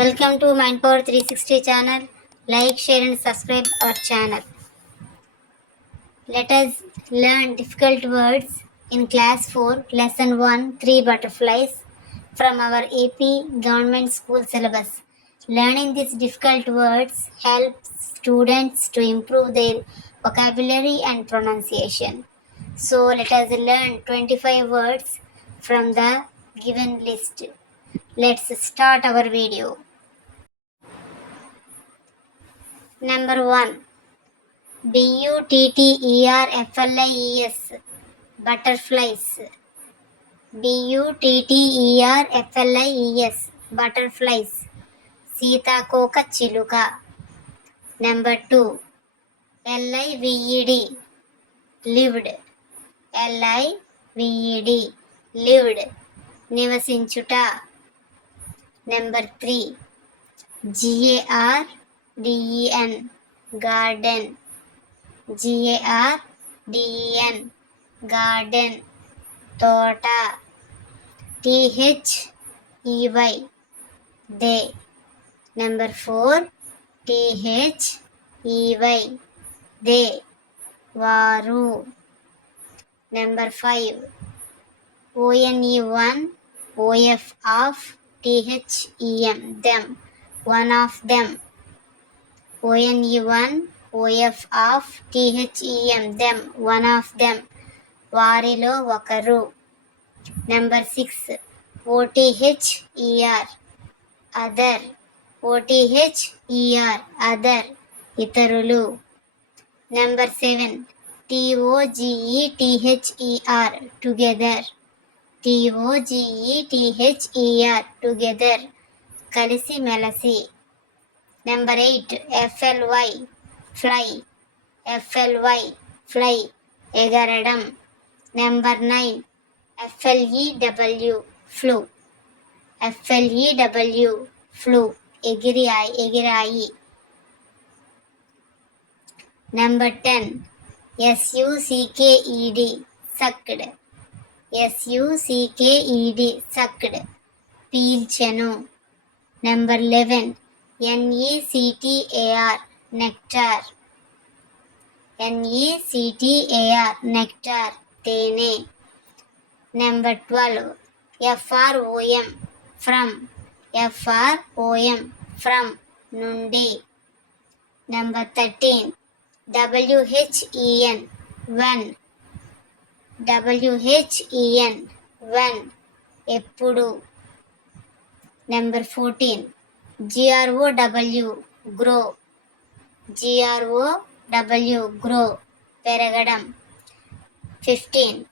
Welcome to Mindpower 360 channel. Like, share and subscribe our channel. Let us learn difficult words in class 4, lesson 1, 3 butterflies from our AP government school syllabus. Learning these difficult words helps students to improve their vocabulary and pronunciation. So let us learn 25 words from the given list. Let's start our video. Number 1. Butterflies. Butterflies. Butterflies. Butterflies. Sitakoka chiluka. Number 2. Lived. Lived. Lived. Lived. Nivasinchuta. Number 3. Garden. Garden. Garden. Garden. Tota. They. They. Number 4. They. They. Varu. Number 5. One. Of. Them. Them. One of them. One. of. Them. One of them. వారిలో ఒకరు. Number 6. Other. Other. ఇతరులు. Number 7. Together. Together. కలిసి మెలసి. Number 8. Fly. Fly. ఎగరడం. Number 9. Flew. ఎగిరాయి. Number 10. Sucked. పీల్చెను. Number 11. nectar. తేనె. Number 12. from. నుండి. Number 13. when. ఎప్పుడు. Number 14. grow. పెరగడం. 15.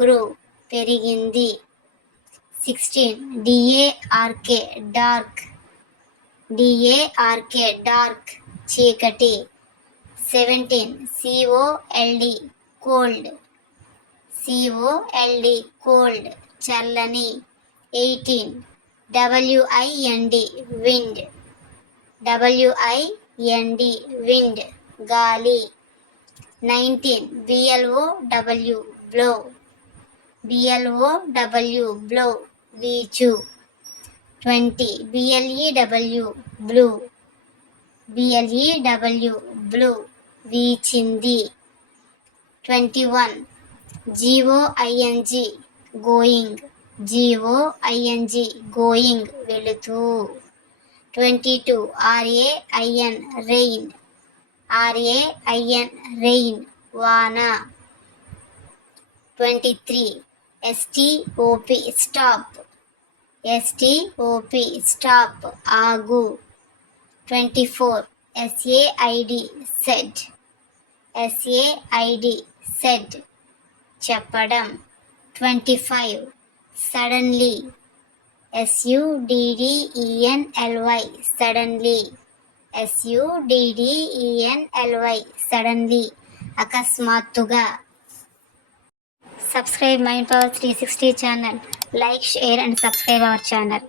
grew. పెరిగింది. 16. dark. చీకటి. 17. cold. చల్లని. 18. wind. గాలి. 19. blow. వీచు. 20. blue. వీచింది. 21. going. వెళుతూ. 22. rain. వాన. 23. stop. ఆగు. 24. said. చెప్పడం. 25. suddenly. suddenly. అకస్మాత్తుగా. Subscribe Mindpower 360 channel. Like, share and subscribe our channel.